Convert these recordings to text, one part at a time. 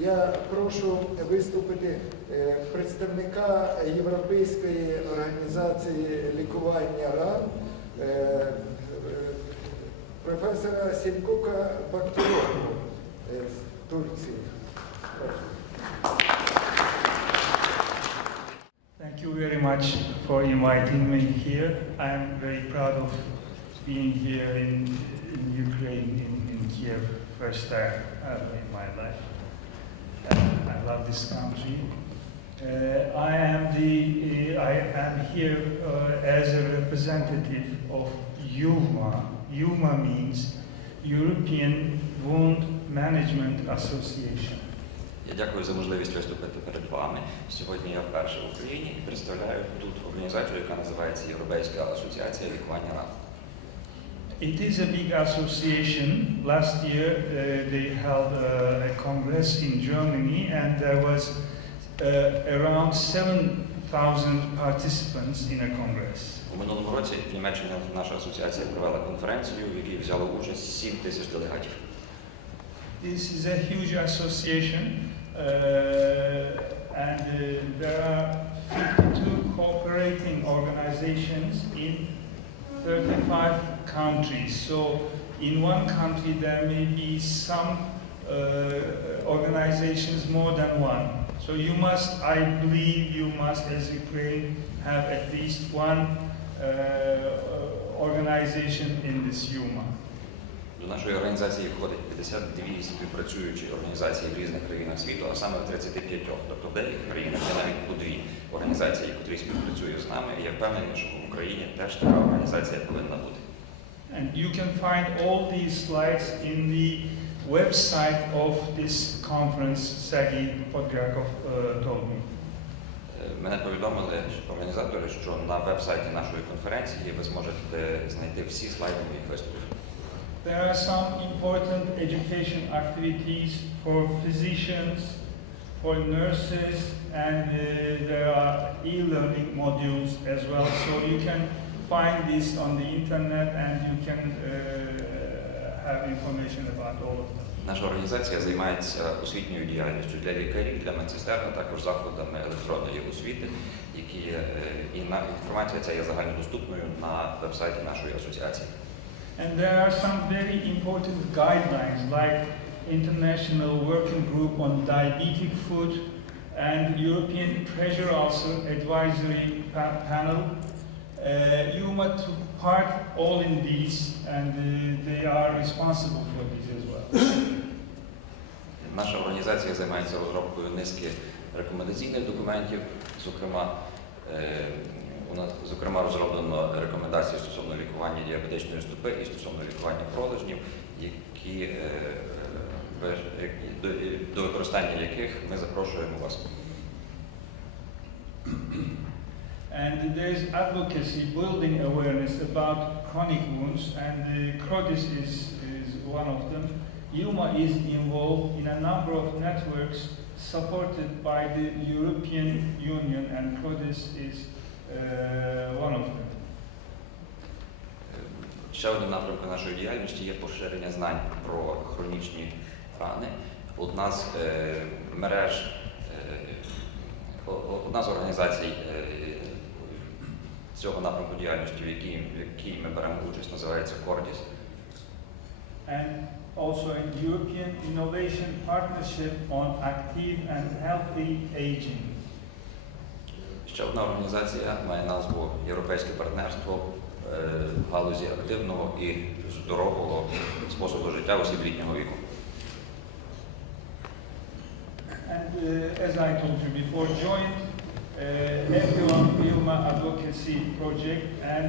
Я прошу виступити представника Європейської організації лікування ран, професора Selcuk'a Baktiroglu з Турції. Thank you very much for inviting me here. I am very proud of being here in Ukraine, in Kiev, first time in my life. I love this country. I am here as a representative of EWMA. EWMA means European Wound Management Association. Я дякую за можливість виступити перед вами. Сьогодні я вперше в Україні і представляю тут організацію, яка називається Європейська асоціація лікування ран. It is a big association. Last year they held a congress in Germany and there was around 7,000 participants in a congress. У минулому році в Німеччині наша асоціація провела конференцію, в якій взяло участь 7 тисяч делегатів. This is a huge association and there are 52 cooperating organizations in 35 countries. So in one country there may be some organizations more than one. So you must, I believe you must as Ukraine have at least one organization in this EWMA. До нашої організації входить 52 співпрацюючі організації в різних країнах світу, а саме в 35. Тобто в деяких країнах є навіть по 2 організації, які співпрацюють з нами, і я впевнений, що в Україні теж така організація повинна бути. And you can find all these slides in the website of this conference, Sergei Podryakov told me. Мене повідомили організатори, що на веб-сайті нашої конференції ви зможете знайти всі слайди моїх виступів. There are some important education activities for physicians, for nurses, and there are e-learning modules as well. So you can find this on the internet and you can have information about all of them. Наша організація займається освітньою діяльністю для лікарів, для медсестер, а також заходами електронної освіти, які і інформація ця є загальнодоступною на веб-сайті нашої асоціації. And there are some very important guidelines like International Working Group on Diabetic Food and European Pressure Ulcer Advisory Panel. EWMA took part all in these and they are responsible for this as well. Наша організація займається розробкою низки рекомендаційних документів, зокрема розроблено рекомендації стосовно лікування діабетичної стопи і стосовно лікування пролежнів, до використання яких ми запрошуємо вас. And there is advocacy, building awareness about chronic wounds, and CRODIS is one of them. EWMA is involved in a number of networks supported by the European Union, and CRODIS is one of them. Ще один напрямок нашої діяльності є поширення знань про хронічні рани. Одна з організацій цього напрямку діяльності, в якій ми беремо участь, називається CORDIS. And also a European Innovation Partnership on Active and Healthy Aging. Ще одна організація має назву Європейське партнерство в галузі активного і здорового способу життя осіб літнього віку. And as I told you before, joined EWMA Advocacy Project, and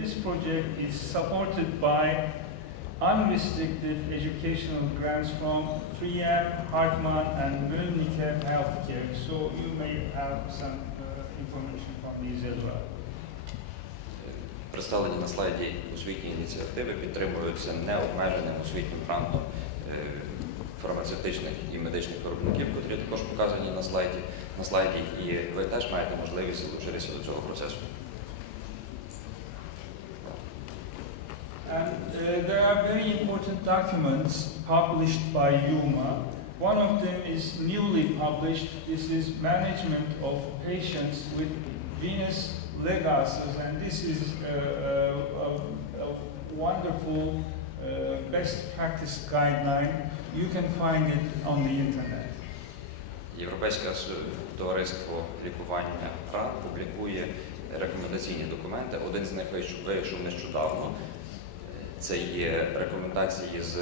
this project is supported by unrestricted educational grants from 3M, Hartman, and Mölnlycke Healthcare. So you may have some information from these as well. Представлені на слайді освітні ініціативи підтримуються необмеженим освітнім грантом фармацевтичних і медичних виробників, котрі також показані на слайді, і ви теж маєте можливість долучитися до цього процесу. And there are very important documents published by EWMA. One of them is newly published. This is management of patients with venous leg ulcers, and this is a wonderful best practice guideline. You can find it on the internet. Європейське товариство лікування ран публікує рекомендаційні документи. Один з них вийшов нещодавно. Це є рекомендації з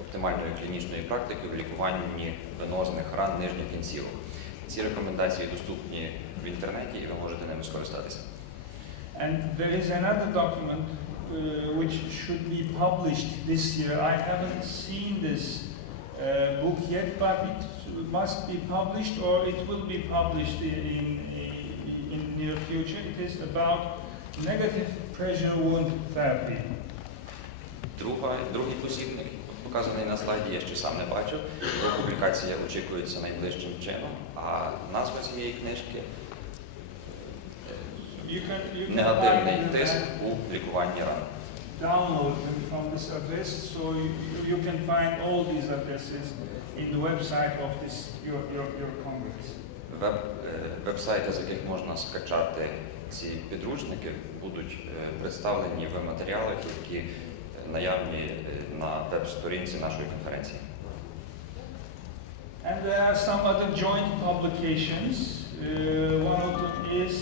оптимальної клінічної практики в лікуванні венозних ран нижніх кінцівок. Ці рекомендації доступні в інтернеті, і ви можете ними скористатися. And there is another document which should be published this year. I haven't seen this book yet, but it must be published, or it will be published in near future. It is about negative pressure wound therapy. Другий посібник, показаний на слайді, я ще сам не бачив. Його публікація очікується найближчим чином, а назва цієї книжки «Негативний тиск у лікуванні ран». Download them from this address, so you can find all these addresses in the website of this your congress. Веб-сайти, з яких можна скачати ці підручники, будуть представлені в матеріалах, які наявні на веб-сторінці нашої конференції. And there are some other joint publications. One of them is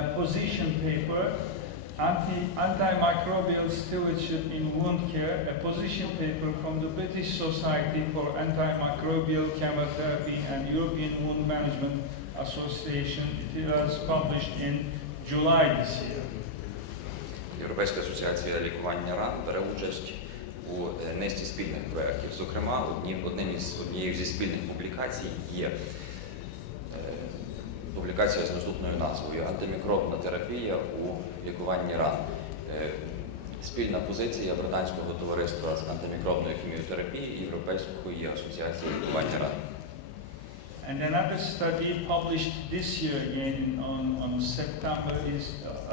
a position paper, Antimicrobial Stewardship in Wound Care, a position paper from the British Society for Antimicrobial Chemotherapy and European Wound Management Association. It was published in July this year. Європейська асоціація лікування ран бере участь у низці спільних проєктів. Зокрема, однією зі спільних публікацій є публікація з наступною назвою «Антимікробна терапія у лікуванні ран». Спільна позиція Британського товариства з антимікробної хіміотерапії і Європейської асоціації лікування ран. And another study published this year again on September is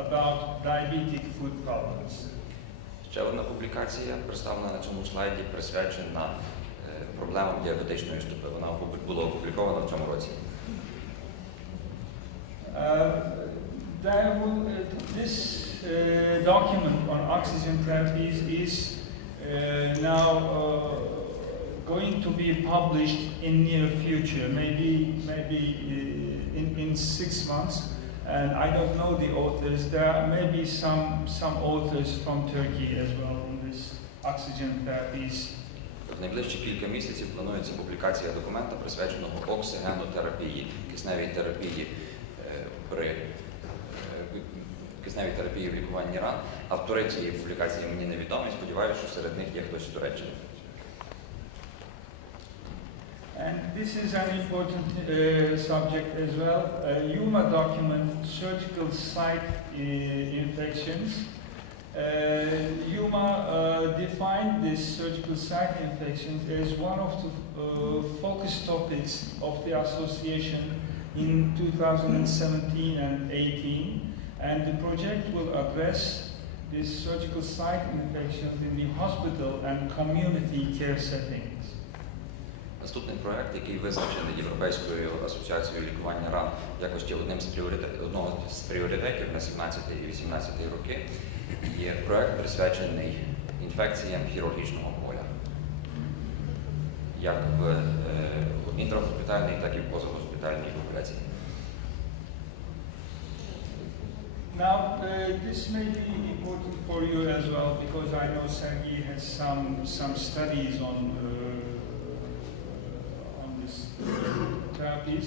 about diabetic food problems. Ще одна публікація, представлена на цьому слайді, присвячена проблемам діабетичної стопи. Вона була опублікована в цьому році. This document on oxygen therapies is now going to be published in near future, maybe in 6 months. And I don't know the authors. There may be some authors from Turkey as well on this oxygen therapies. В найближчі кілька місяців планується публікація документа, присвяченого оксигенотерапії, кисневій терапії в лікуванні ран. Автори цієї публікації мені невідомі, сподіваюся, що серед них є хтось з Туреччини. And this is an important subject as well. EWMA document, surgical site infections. EWMA defined this surgical site infections as one of the focus topics of the association in 2017 and 18. And the project will address these surgical site infections in the hospital and community care settings. Наступний проект, який визначений Європейською асоціацією лікування ран в якості одного з пріоритетів на 17 і 18 роки, є проект, присвячений інфекціям хірургічного поля, як в інтрагоспітальній, так і в позагоспітальній популяції. Now, this may be important for you as well, because I know Sergei has some studies on this therapies.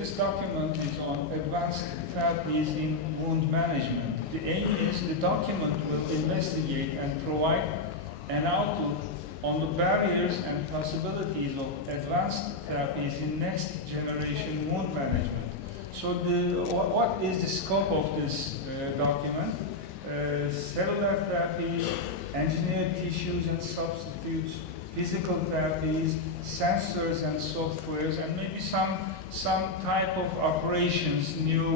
This document is on advanced therapies in wound management. The aim is the document will investigate and provide an outlook on the barriers and possibilities of advanced therapies in next generation wound management. So what is the scope of this document? Cellular therapies, engineered tissues and substitutes, physical therapies, sensors and softwares, and maybe some type of operations, new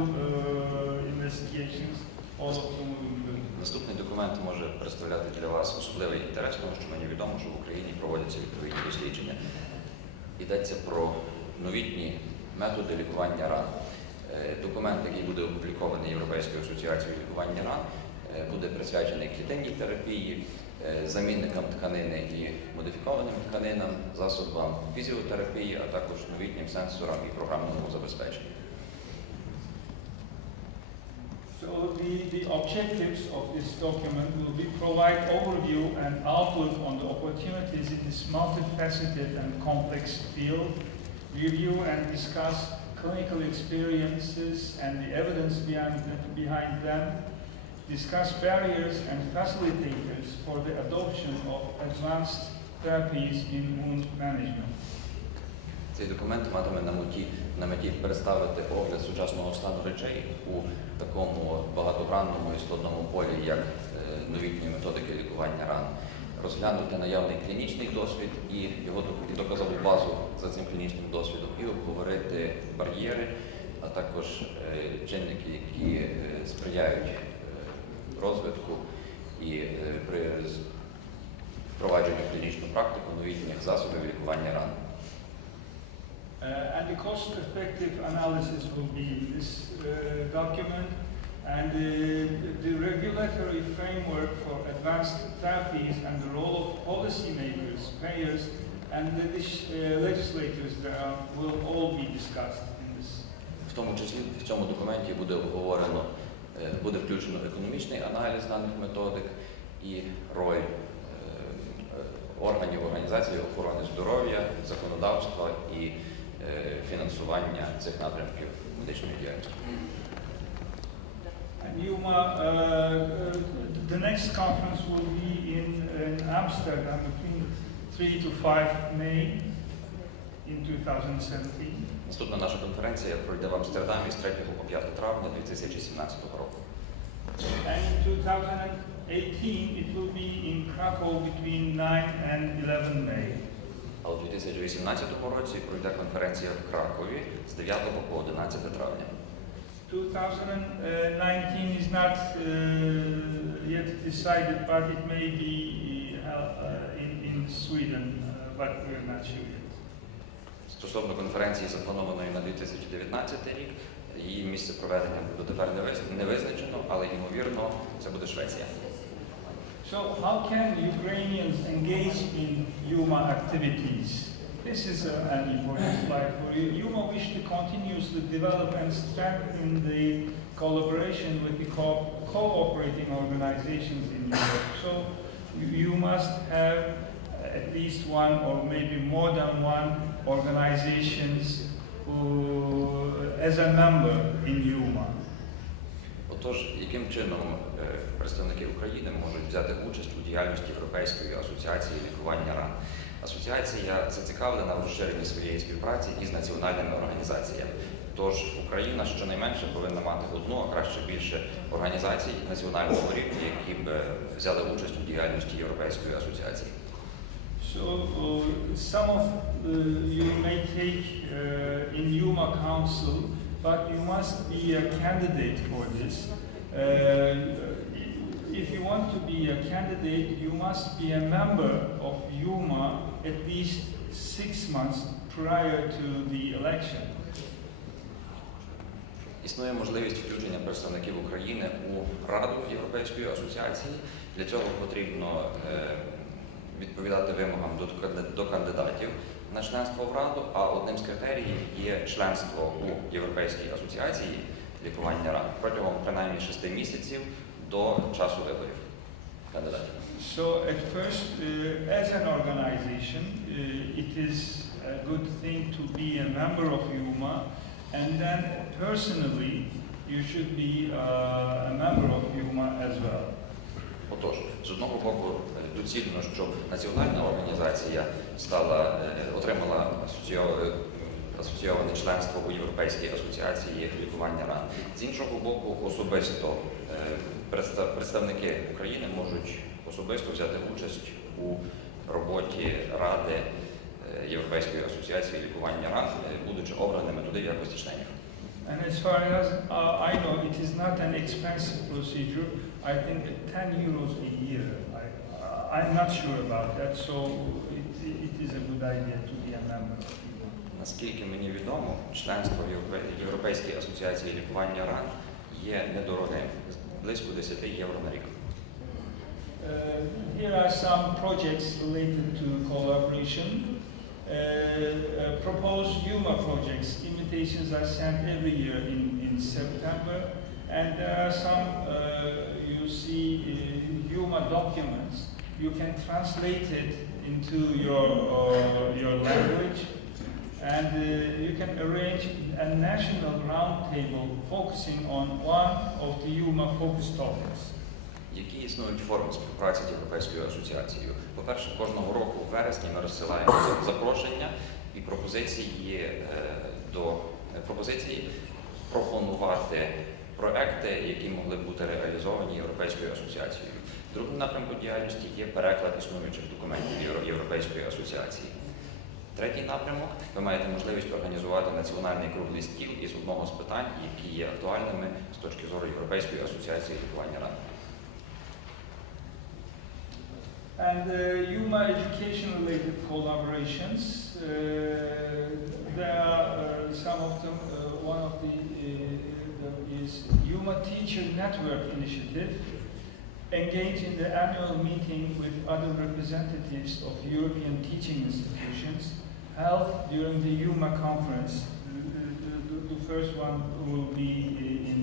investigations, all of them will be good. Наступний документ може представляти для вас особливий інтерес, тому що мені відомо, що в Україні проводяться відповідні дослідження. Йдеться про новітні методи лікування ран. Документ, який буде опублікований Європейською асоціацією лікування ран, буде присвячений клітинній терапії, замінникам тканини і модифікованим тканинам, засобам фізіотерапії, а також новітнім сенсорам і програмному забезпеченню. So the objectives of this document will be provide overview and outlook on the opportunities in this multifaceted and complex field, review and discuss clinical experiences and the evidence behind them, discuss barriers and facilitators for the adoption of advanced therapies in wound management. Цей документ матиме на меті представити огляд сучасного стану речей у такому багатогранному і складному полі, як новітні методики лікування ран, розглянути наявний клінічний досвід і доказову базу за цим клінічним досвідом, і обговорити бар'єри, а також чинники, які сприяють розвитку і при впровадженню в клінічну практику новітніх засобів лікування ран. And the cost-effective analysis will be in this document, and the regulatory framework for advanced therapies and the role of policymakers, payers, and the legislators will all be discussed in this. В тому числі в цьому документі буде включено економічний аналіз даних методик і роль органів організації охорони здоров'я, законодавства і фінансування цих напрямків медичної діяльності. The next conference will be in Amsterdam between 3 to 5 May in 2017. Наступна наша конференція пройде в Амстердамі з 3 по 5 травня 2017 року. And in 2018 it will be in Krakow between 9 and 11 May. А у 2018 році пройде конференція в Кракові з 9 по 11 травня. 2019 is not yet decided, but it may be in Sweden, but we're not sure yet. Стосовно конференції, запланованої на 2019 рік, її місце проведення дотепер не визначено, але ймовірно це буде Швеція. So how can Ukrainians engage in EWMA activities? This is an important slide for you. EWMA wish to continuously develop and strengthen the collaboration with the cooperating organizations in Europe. So you must have at least one or maybe more than one organizations who, as a member in EWMA. Отож, яким чином представники України можуть взяти участь у діяльності Європейської асоціації лікування ран? Асоціація зацікавлена в розширенні своєї співпраці із національними організаціями. Тож Україна щонайменше повинна мати одну, а краще більше організацій національного рівня, які б взяли участь у діяльності Європейської асоціації. So some of you may take in EWMA Council, but you must be a candidate for this. If you want to be a candidate, you must be a member of EWMA at least 6 months prior to the election. Існує можливість включення представників України у Раду Європейської асоціації. Для цього потрібно відповідати вимогам до кандидатів на членство в Раду, а одним з критеріїв є членство у Європейській асоціації лікування ран протягом принаймні 6 місяців до часу виборів кандидатів. So at first, as an organization, it is a good thing to be a member of EWMA, and then personally, you should be a member of EWMA as well. Отож, з одного боку, доцільно, щоб національна організація отримала асоційоване членство у Європейській асоціації лікування ран. З іншого боку, особисто представники України можуть особисто взяти участь у роботі Ради Європейської асоціації лікування ран, будучи обраними туди в якості членів. And as far as I know, it is not an expensive procedure. I think 10 euros a year. I'm not sure about that, so it is a good idea to be a member. Наскільки мені відомо, членство в Європейській асоціації лікування ран є недорогим, близько 10 євро на рік. Here are some projects related to collaboration. Proposed EWMA projects. Invitations are sent every year in September, and there are some, you see, EWMA documents. You can translate it into your language, and you can arrange a national roundtable focusing on one of the EWMA focus topics. Які існують форми співпраці з Європейською асоціацією? По-перше, кожного року в вересні ми розсилаємо запрошення і пропозиції пропонувати проекти, які могли бути реалізовані Європейською асоціацією. Другим напрямком діяльності є переклад існуючих документів Європейської асоціації. Третій напрямок – ви маєте можливість організувати національний круглий стіл із одного з питань, які є актуальними з точки зору Європейської асоціації лікування ран. And EWMA education-related collaborations, there are some of them. One of the is EWMA Teacher Network Initiative. Engage in the annual meeting with other representatives of European teaching institutions held during the EWMA conference. The first one will be in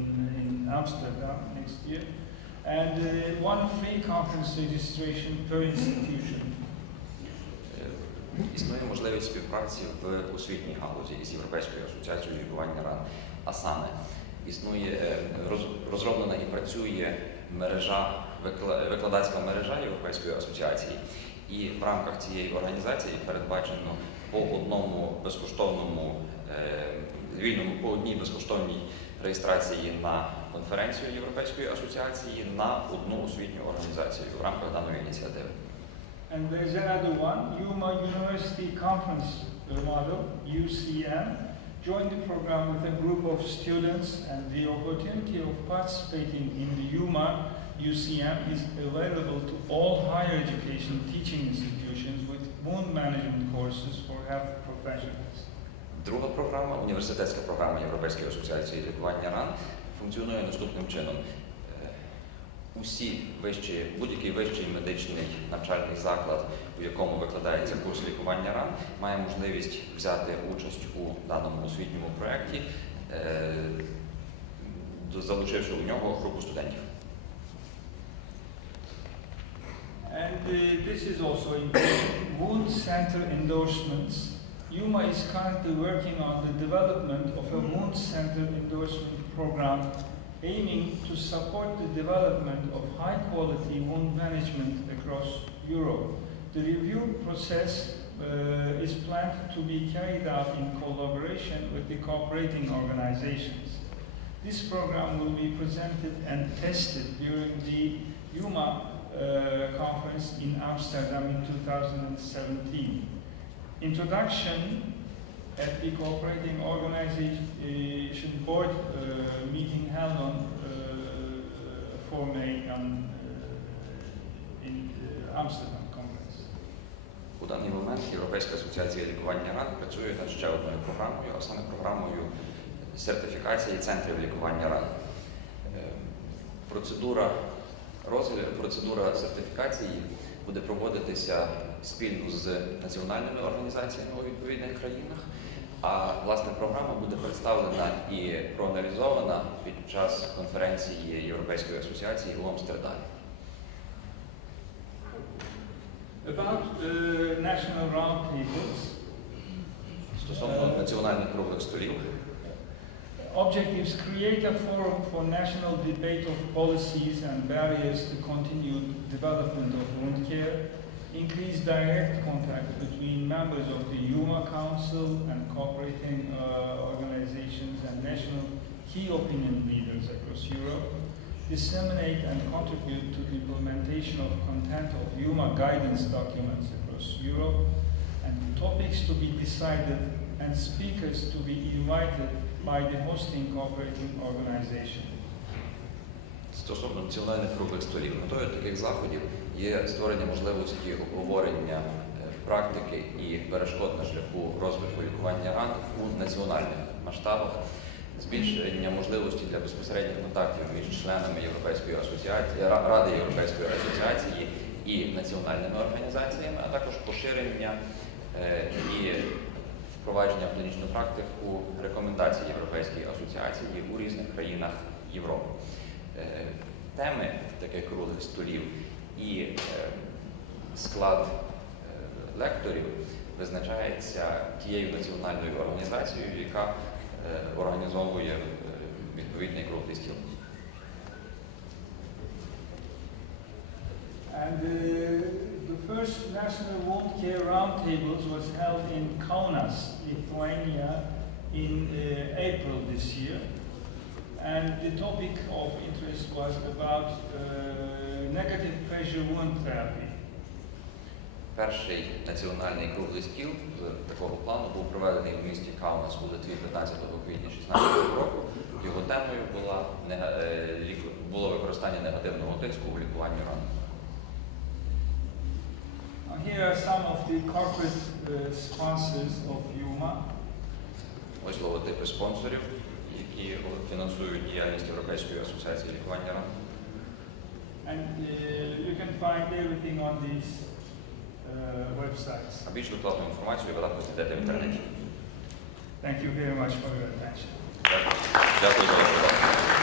Amsterdam next year. And one free conference registration per institution. Існує можливість співпраці в освітній галузі із Європейською асоціацією лікування ран. А саме, існує розроблена і працює викладацька мережа Європейської асоціації. І в рамках цієї організації передбачено по одній безкоштовній реєстрації на конференцію Європейської асоціації на одну освітню організацію в рамках даної ініціативи. And there's another one, EWMA University Conference Model, UCM. Join the program with a group of students, and the opportunity of participating in the EWMA UCM is available to all higher education teaching institutions with wound management courses for health professionals. Друга програма, університетська програма Європейської асоціації лікування ран, функціонує наступним чином. Будь-який вищий медичний навчальний заклад, у якому викладається курс лікування ран, має можливість взяти участь у даному освітньому проєкті, залучивши у нього групу студентів. And this is also important. Wound center endorsements. EWMA is currently working on the development of a wound center endorsement program aiming to support the development of high-quality wound management across Europe. The review process is planned to be carried out in collaboration with the cooperating organizations. This program will be presented and tested during the EWMA conference in Amsterdam in 2017. Introduction at the cooperating organization board meeting held on 4 May in Amsterdam conference. У даний момент Європейська асоціація лікування ран працює над ще одною програмою, а саме програмою сертифікації центрів лікування ран. Процедура сертифікації буде проводитися спільно з національними організаціями у відповідних країнах, а власне програма буде представлена і проаналізована під час конференції Європейської асоціації у Амстердамі. About national roundtables. Стосовно національних круглих столів. Objectives: create a forum for national debate of policies and barriers to continued development of wound care, increase direct contact between members of the EWMA Council and cooperating organizations and national key opinion leaders across Europe, disseminate and contribute to the implementation of content of EWMA guidance documents across Europe, and topics to be decided and speakers to be invited by the hosting cooperating organization. Стосовно національних круглих столів, метою таких заходів є створення можливості обговорення практики і перешкод на шляху розвитку лікування ран у національних масштабах, збільшення можливості для безпосередніх контактів між членами Європейської асоціації, Ради Європейської асоціації і національними організаціями, а також поширення і впровадження в клінічну практику рекомендацій Європейської асоціації у різних країнах Європи. Теми таких круглих столів і склад лекторів визначається тією національною організацією, яка організовує відповідний круглий стіл. And the first National Wound Care Roundtables was held in Kaunas, Lithuania in April this year. And the topic of interest was about negative pressure wound therapy. Перший національний круглий стіл з такого плану був проведений в місті Каунас у Литві 15 квітня 2016 року. Його темою було використання негативного тиску у лікуванні ран. Here are some of the corporate sponsors of EWMA. Ось логотипи спонсорів, які фінансують діяльність Європейської асоціації лікування ран. And you can find everything on these websites. А більш докладну інформацію ви також знайдете в інтернеті. Thank you very much for your attention. Дякую за увагу.